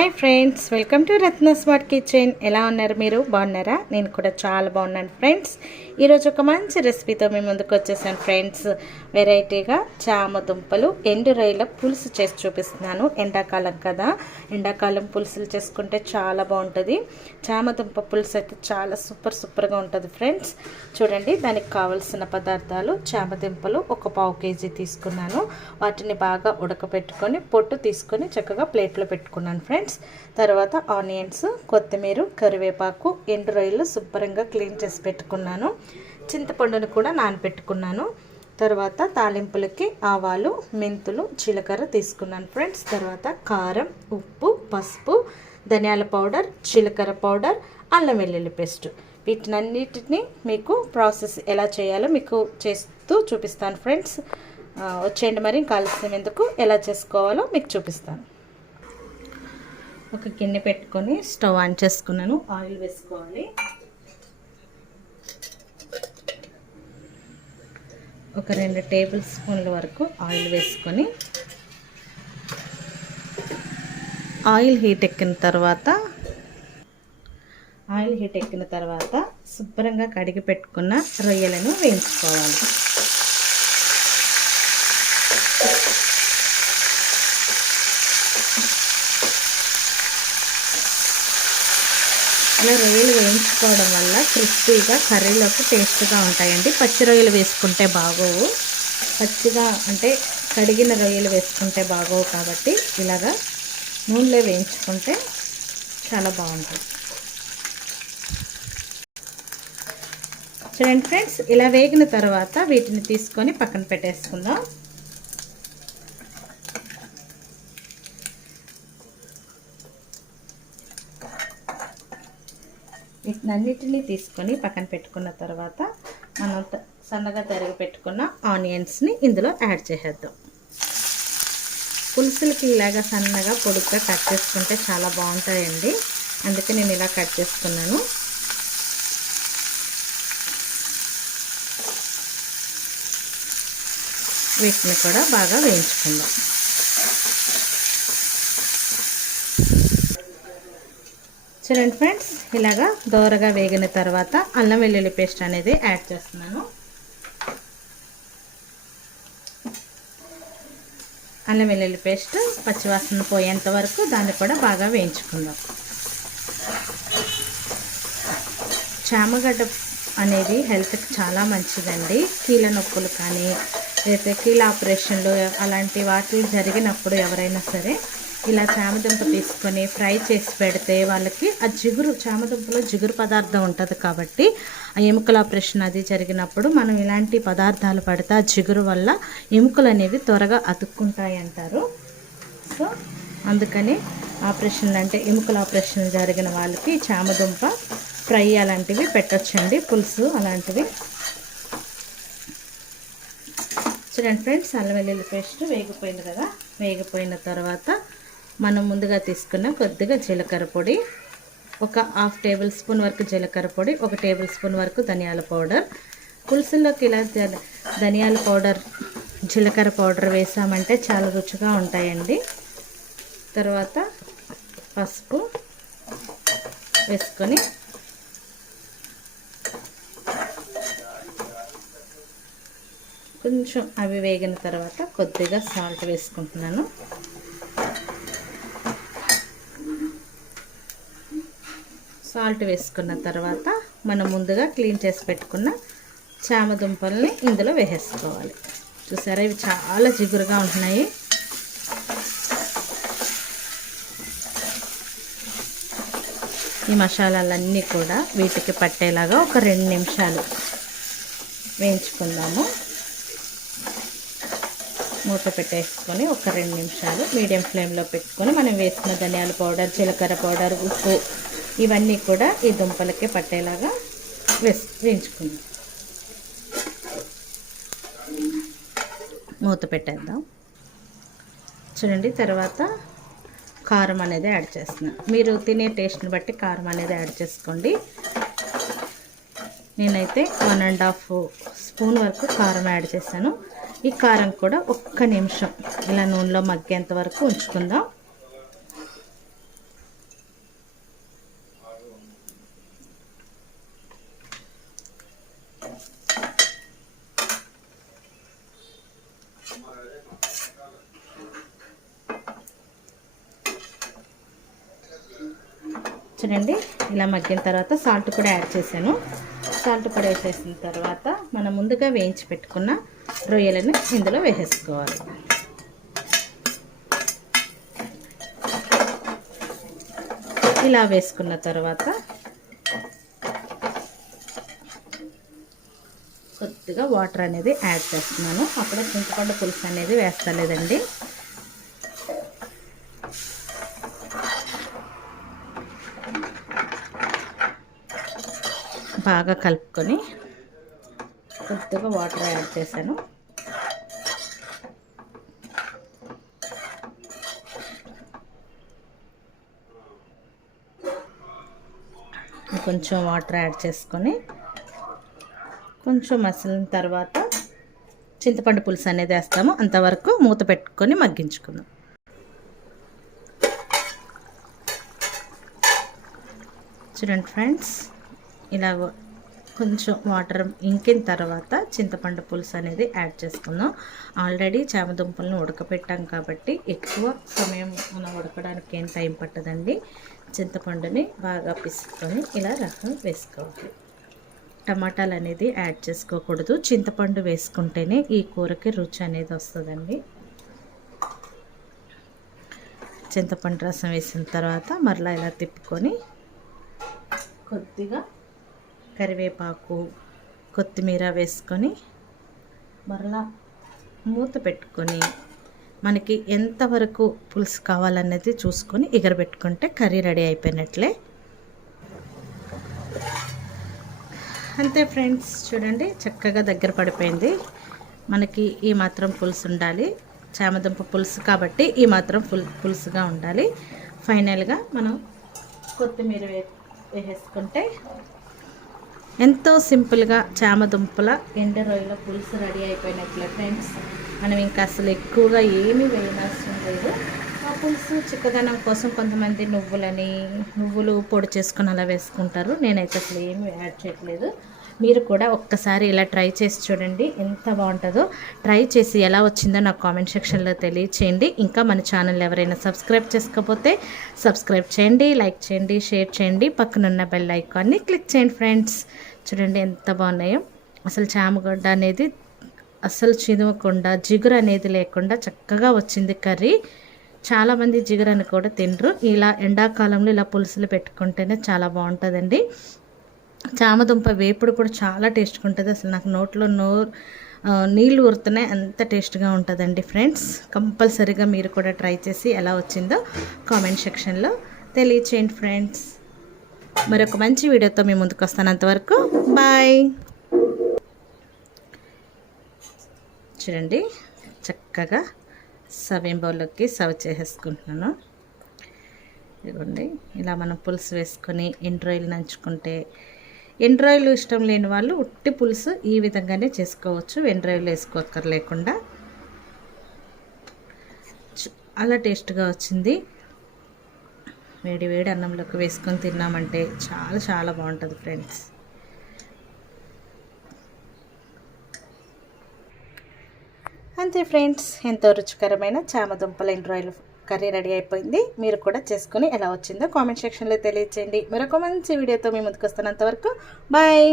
Hi friends welcome to Ratna smart kitchen. ఎలా ఉన్నారు మీరు? బాగున్నారా? నేను కూడా చాలా బాగున్నాను ఫ్రెండ్స్. ఈరోజు ఒక మంచి రెసిపీతో మేము ముందుకు వచ్చేసాను ఫ్రెండ్స్. వెరైటీగా చామ దుంపలు ఎండు రొయ్యల పులుసు చేసి చూపిస్తున్నాను. ఎండాకాలం కదా. ఎండాకాలం పులుసులు చేసుకుంటే చాలా బాగుంటుంది. చామ దుంప పులుసు అయితే చాలా సూపర్ సూపర్గా ఉంటుంది ఫ్రెండ్స్. చూడండి దానికి కావలసిన పదార్థాలు చామ దుంపలు ఒక పావు కేజీ తీసుకున్నాను. వాటిని బాగా ఉడకబెట్టుకొని పొట్టు తీసుకొని చక్కగా ప్లేట్లో పెట్టుకున్నాను ఫ్రెండ్స్. తర్వాత ఆనియన్స్ కొత్తిమీర కరివేపాకు ఎండు రొయ్యలు శుభ్రంగా క్లీన్ చేసి పెట్టుకున్నాను. చింతపండును కూడా నానబెట్టుకున్నాను. తర్వాత తాలింపులకి ఆవాలు మెంతులు జీలకర్ర తీసుకున్నాను ఫ్రెండ్స్. తర్వాత కారం ఉప్పు పసుపు ధనియాల పౌడర్ జీలకర్ర పౌడర్ అల్లం వెల్లుల్లి పేస్ట్. వీటినన్నిటిని మీకు ప్రాసెస్ ఎలా చేయాలో మీకు చేస్తూ చూపిస్తాను ఫ్రెండ్స్. వచ్చేయండి మరి ఇంకా ఆలస్యం ఎందుకు ఎలా చేసుకోవాలో మీకు చూపిస్తాను. ఒక గిన్నె పెట్టుకొని స్టవ్ ఆన్ చేసుకున్నాను. ఆయిల్ వేసుకోవాలి. ఒక రెండు టేబుల్ స్పూన్ల వరకు ఆయిల్ వేసుకొని ఆయిల్ హీట్ ఎక్కిన తర్వాత ఆయిల్ హీట్ ఎక్కిన తర్వాత శుభ్రంగా కడిగి పెట్టుకున్న రొయ్యలను వేయించుకోవాలి. అలా రొయ్యలు వేయించుకోవడం వల్ల క్రిస్పీగా కర్రీలోకి టేస్ట్గా ఉంటాయండి. పచ్చి రొయ్యలు వేసుకుంటే బాగోవు. పచ్చిగా అంటే కడిగిన రొయ్యలు వేసుకుంటే బాగోవు కాబట్టి ఇలాగా నూనెలో వేయించుకుంటే చాలా బాగుంటుంది. చూడండి ఫ్రెండ్స్ ఇలా వేగిన తర్వాత వీటిని తీసుకొని పక్కన పెట్టేసుకుందాం. వీటినన్నిటినీ తీసుకొని పక్కన పెట్టుకున్న తర్వాత మనం సన్నగా తరిగి పెట్టుకున్న ఆనియన్స్ని ఇందులో యాడ్ చేసేద్దాం. పులుసులకి ఇలాగా సన్నగా పొడుగ్గా కట్ చేసుకుంటే చాలా బాగుంటాయండి. అందుకే నేను ఇలా కట్ చేసుకున్నాను. వీటిని కూడా బాగా వేయించుకుందాం. చూడండి ఫ్రెండ్స్ ఇలాగా దోరగా వేగిన తర్వాత అల్లం వెల్లుల్లి పేస్ట్ అనేది యాడ్ చేస్తున్నాను. అల్లం వెల్లుల్లి పేస్ట్ పచ్చివాసన పోయేంత వరకు దాన్ని కూడా బాగా వేయించుకుందాం. చామగడ్డ అనేది హెల్త్కి చాలా మంచిదండి. కీళ్ళ నొప్పులు కానీ లేకపోతే కీళ్ళ ఆపరేషన్లు అలాంటి వాటిలు జరిగినప్పుడు ఎవరైనా సరే ఇలా చామదుంప తీసుకొని ఫ్రై చేసి పెడితే వాళ్ళకి ఆ జిగురు చామదుంపలో జిగురు పదార్థం ఉంటుంది కాబట్టి ఆ ఎముకల ఆపరేషన్ అది జరిగినప్పుడు మనం ఇలాంటి పదార్థాలు పడితే ఆ జిగురు వల్ల ఎముకలు అనేవి త్వరగా అతుక్కుంటాయి అంటారు. సో అందుకని ఆపరేషన్లు అంటే ఎముకల ఆపరేషన్ జరిగిన వాళ్ళకి చామదుంప ఫ్రై అలాంటివి పెట్టచ్చండి పులుసు అలాంటివి. చూడండి ఫ్రెండ్స్ అల్లం వెల్లుల్లి పేస్ట్ వేగిపోయింది కదా. వేగిపోయిన తర్వాత మనం ముందుగా తీసుకున్న కొద్దిగా జీలకర్ర పొడి ఒక హాఫ్ టేబుల్ స్పూన్ వరకు జీలకర్ర పొడి ఒక టేబుల్ స్పూన్ వరకు ధనియాల పౌడర్. పులుసుల్లోకి ఇలా ధనియాల పౌడర్ జీలకర్ర పౌడర్ వేసామంటే చాలా రుచిగా ఉంటాయండి. తర్వాత పసుపు వేసుకొని కొంచెం అవి వేగిన తర్వాత కొద్దిగా సాల్ట్ వేసుకుంటున్నాను. సాల్ట్ వేసుకున్న తర్వాత మనం ముందుగా క్లీన్ చేసి పెట్టుకున్న చామ దుంపల్ని ఇందులో వేసేసుకోవాలి. చూసారా? ఇవి చాలా జిగురుగా ఉంటున్నాయి. ఈ మసాలాలన్నీ కూడా వీటికి పట్టేలాగా ఒక రెండు నిమిషాలు వేయించుకుందాము. మూత పెట్టేసుకొని ఒక రెండు నిమిషాలు మీడియం ఫ్లేమ్లో పెట్టుకొని మనం వేసిన ధనియాల పౌడర్ జీలకర్ర పౌడర్ ఉప్పు ఇవన్నీ కూడా ఈ దుంపలకి పట్టేలాగా వేసి వేయించుకుందాం. మూత పెట్టేద్దాం. చూడండి తర్వాత కారం అనేది యాడ్ చేస్తున్నాను మీరు తినే టేస్ట్ని బట్టి కారం అనేది యాడ్ చేసుకోండి. నేనైతే వన్ అండ్ హాఫ్ స్పూన్ వరకు కారం యాడ్ చేశాను. ఈ కారం కూడా ఒక్క నిమిషం ఇలా నూనెలో మగ్గేంత వరకు ఉంచుకుందాం. చూడండి ఇలా మగ్గిన తర్వాత సాల్ట్ కూడా యాడ్ చేశాను. సాల్ట్ కూడా వేసేసిన తర్వాత మనం ముందుగా వేయించి పెట్టుకున్న రొయ్యలను ఇందులో వేసేసుకోవాలి. ఇలా వేసుకున్న తర్వాత కొద్దిగా వాటర్ అనేది యాడ్ చేస్తున్నాను. అప్పుడే చింతపండు పులుసు అనేది వేస్తలేదండి. బాగా కలుపుకొని కొద్దిగా వాటర్ యాడ్ చేశాను. కొంచెం వాటర్ యాడ్ చేసుకొని కొంచెం మసిలిన తర్వాత చింతపండు పులుసు అనేది వేస్తాము. అంతవరకు మూత పెట్టుకొని మగ్గించుకుందాం. చూడండి ఫ్రెండ్స్. ఇలా కొంచెం వాటర్ ఇంకిన తర్వాత చింతపండు పులుసు అనేది యాడ్ చేసుకుందాం. ఆల్రెడీ చామదుంపలను ఉడకపెట్టాం కాబట్టి ఎక్కువ సమయం మనం ఉడకడానికి ఏం టైం పట్టదండి. చింతపండుని బాగా పిసుకొని ఇలా రసం వేసుకోవాలి. టమాటాలు అనేది యాడ్ చేసుకోకూడదు. చింతపండు వేసుకుంటేనే ఈ కూరకి రుచి అనేది వస్తుందండి. చింతపండు రసం వేసిన తర్వాత మరలా ఇలా తిప్పుకొని కొద్దిగా కరివేపాకు కొత్తిమీర వేసుకొని మరలా మూత పెట్టుకొని మనకి ఎంతవరకు పులుసు కావాలన్నది చూసుకొని ఎగరబెట్టుకుంటే కర్రీ రెడీ అయిపోయినట్లే. అంతే ఫ్రెండ్స్ చూడండి చక్కగా దగ్గర పడిపోయింది. మనకి ఈ మాత్రం పులుసు ఉండాలి. చామదుంప పులుసు కాబట్టి ఈ మాత్రం పుల్ పులుసుగా ఉండాలి. ఫైనల్గా మనం కొత్తిమీర వే వేసుకుంటే ఎంతో సింపుల్గా చామదుంపల ఎండ రొయ్యల పులుసు రెడీ అయిపోయినట్లే ఫ్రెండ్స్. మనం ఇంకా అసలు ఎక్కువగా ఏమీ వేయనవసరం లేదు. ఆ పులుసు చిక్కదనం కోసం కొంతమంది నువ్వులని నువ్వులు పొడి చేసుకుని అలా వేసుకుంటారు. నేనైతే అసలు ఏమి యాడ్ చేయట్లేదు. మీరు కూడా ఒక్కసారి ఇలా ట్రై చేసి చూడండి ఎంత బాగుంటుందో. ట్రై చేసి ఎలా వచ్చిందో నాకు కామెంట్ సెక్షన్లో తెలియచేయండి. ఇంకా మన ఛానల్ ఎవరైనా సబ్స్క్రైబ్ చేసుకోకపోతే సబ్స్క్రైబ్ చేయండి లైక్ చేయండి షేర్ చేయండి. పక్కనున్న బెల్ ఐకాన్ని క్లిక్ చేయండి ఫ్రెండ్స్. చూడండి ఎంత బాగున్నాయో. అసలు చామగడ్డ అనేది అసలు చిదవకుండా జిగురు అనేది లేకుండా చక్కగా వచ్చింది కర్రీ. చాలామంది జిగురని కూడా తినరు. ఇలా ఎండాకాలంలో ఇలా పులుసులు పెట్టుకుంటేనే చాలా బాగుంటుందండి. చామదుంప వేపుడు కూడా చాలా టేస్ట్గా ఉంటుంది అసలు నాకు నోట్లో నోరు నీళ్ళు ఊరుతున్నాయి. అంత టేస్ట్గా ఉంటుందండి ఫ్రెండ్స్. కంపల్సరీగా మీరు కూడా ట్రై చేసి ఎలా వచ్చిందో కామెంట్ సెక్షన్లో తెలియచేయండి ఫ్రెండ్స్. మరొక మంచి వీడియోతో మేము ముందుకు వస్తాను. అంతవరకు బాయ్. చూడండి చక్కగా సర్వింగ్ బౌల్లోకి సర్వ్ చేసేసుకుంటున్నాను. ఇదిగోండి ఇలా మనం పులుసు వేసుకొని ఎండ్రాయిల్ నంచుకుంటే ఎండ్రాయిలు ఇష్టం లేని వాళ్ళు ఉట్టి పులుసు ఈ విధంగానే చేసుకోవచ్చు. ఎండ్రాయిల్ వేసుకోక్కర్లేకుండా. చాలా టేస్ట్గా వచ్చింది. వేడి వేడి అన్నంలోకి వేసుకొని తిన్నామంటే చాలా చాలా బాగుంటుంది ఫ్రెండ్స్. అంతే ఫ్రెండ్స్ ఎంతో రుచికరమైన చామదుంపల ఎండ్రాయిలు కర్రీ రెడీ అయిపోయింది. మీరు కూడా చేసుకుని ఎలా వచ్చిందో కామెంట్ సెక్షన్లో తెలియచేయండి. మరొక మంచి వీడియోతో మీ ముందుకు వస్తున్నంత వరకు బాయ్.